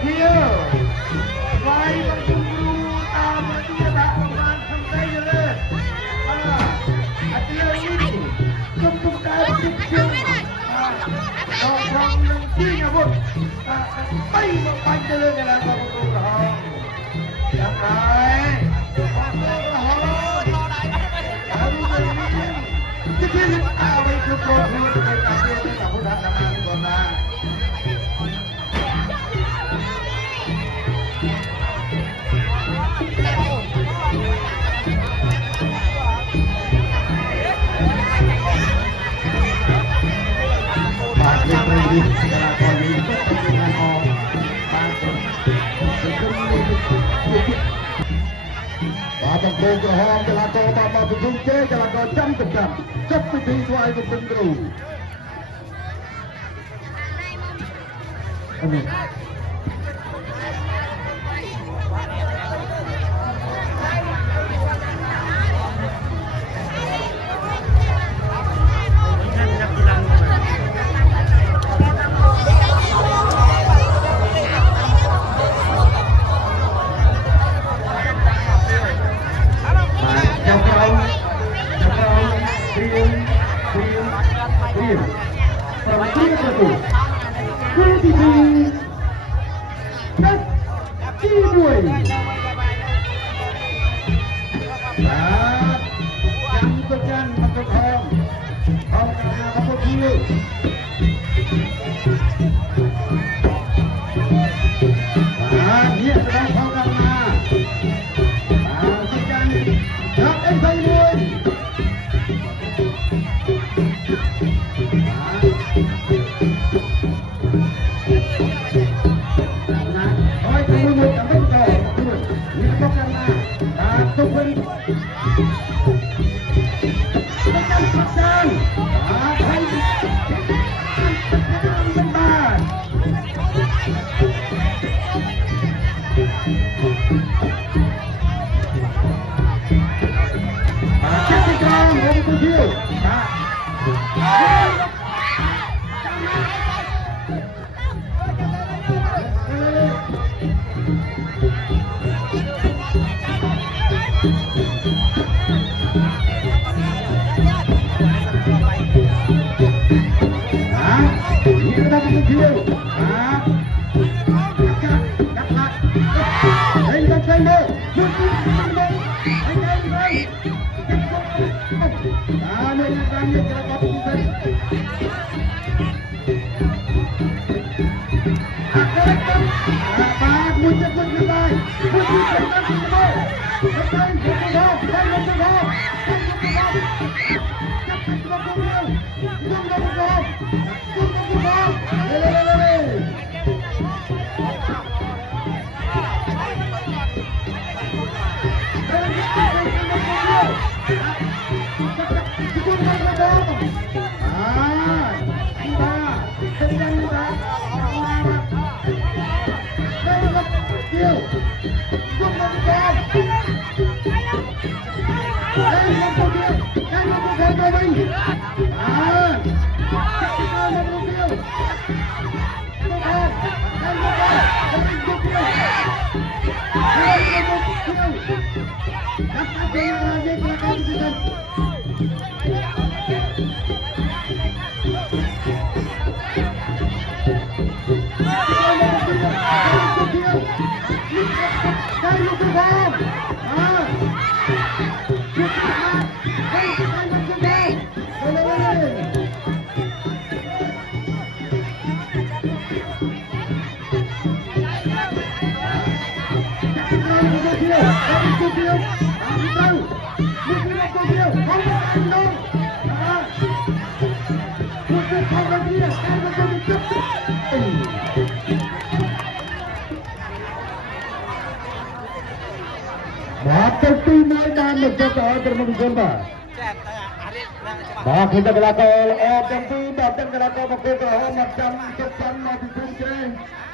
Kia vai berjumpa tamu dia tak aman sampai jelas ada ini kebukaan kecil orang nantinya pun sampai mempanjang dalam berhubung yang lain jadi awal itu problem kita ini tak mudah dapat kota. Trong cô cửa hòm cho là cô mà dùng chế cho là cô trăm phần trăm chấp với thị thoại của từng cầu. Kita gelakol, tentu datang gelakol berkumpul macam sepan mau dikuncang,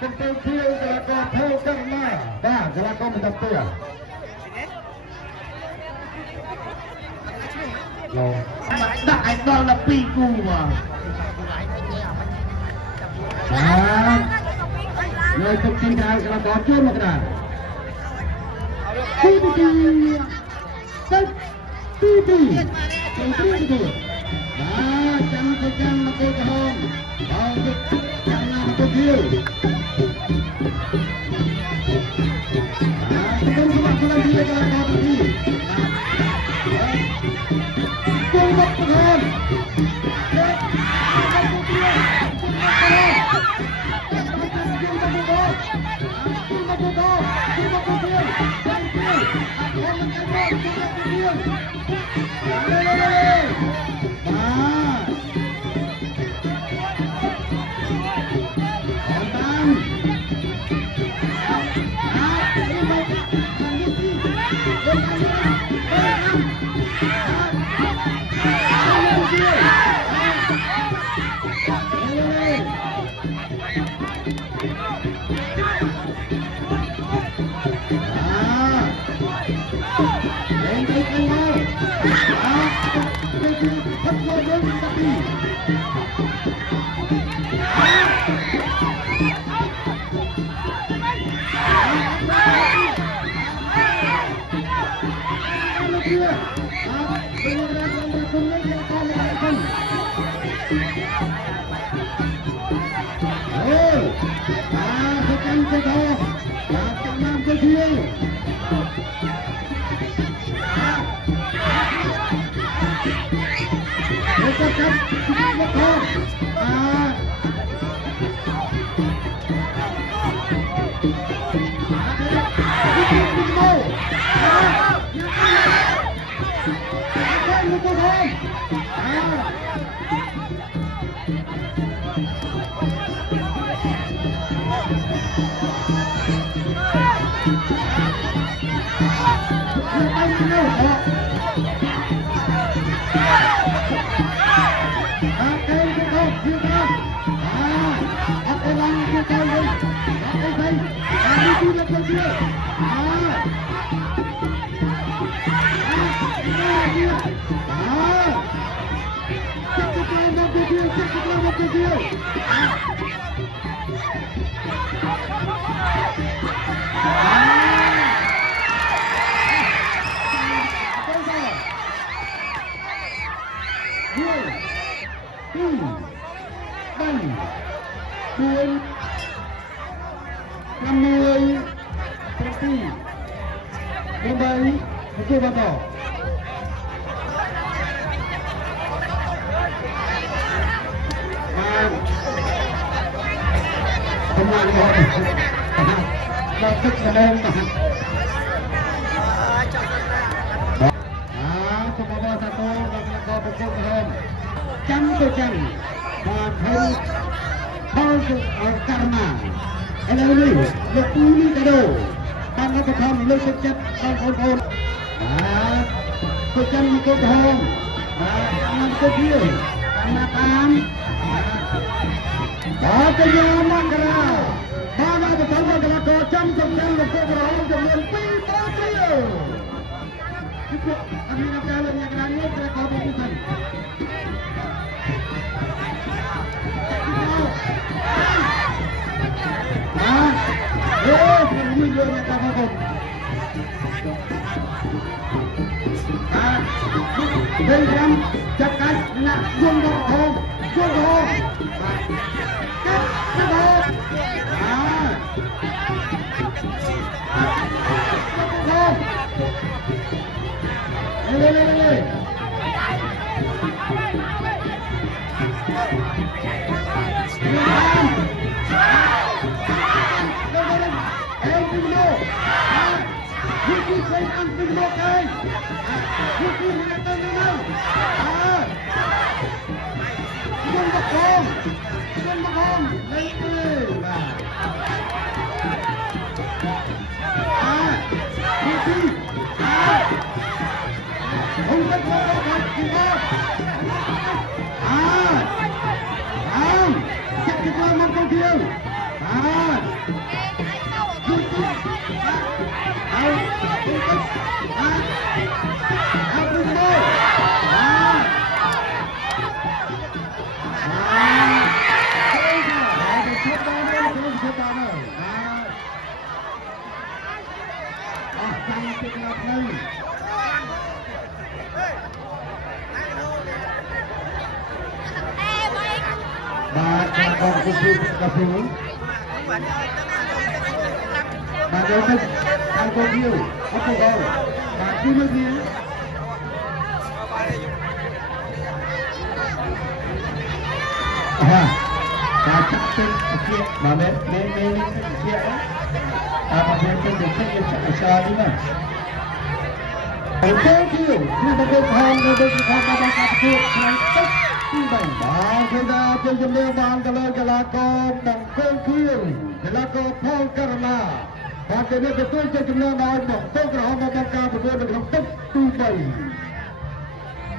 tentu dia gelakol tahu mana, dah gelakol mendapat ya. Tak ada lebih kuat. nơi thực hiện ra là có chưa một đàn tí tí tích tí tí đó trăm mà cô không bao nhiêu trăm năm cô kêu không có bạn làm gì là có gì cô mất hơn กระบอกคุณพี่กระสีมาเดินไปทางโกดิวเขาพูดเอามาที่เมื่อกี้การจับเป็นเชี่ยมาเล่นเชี่ยมาเล่นเป็นเชี่ยชาดีนะโอเคที่มันเป็นทางมันเป็นทางมาจากที่ใครตั้งที่ไหนบ้างคือดาวเป็นจำเนียบางกันเลยกลากรบังเกิดขึ้นกลากรพ่อกระนาพอจะเนี่ยเป็นตัวจำเนียบางบังต้นกระหอบ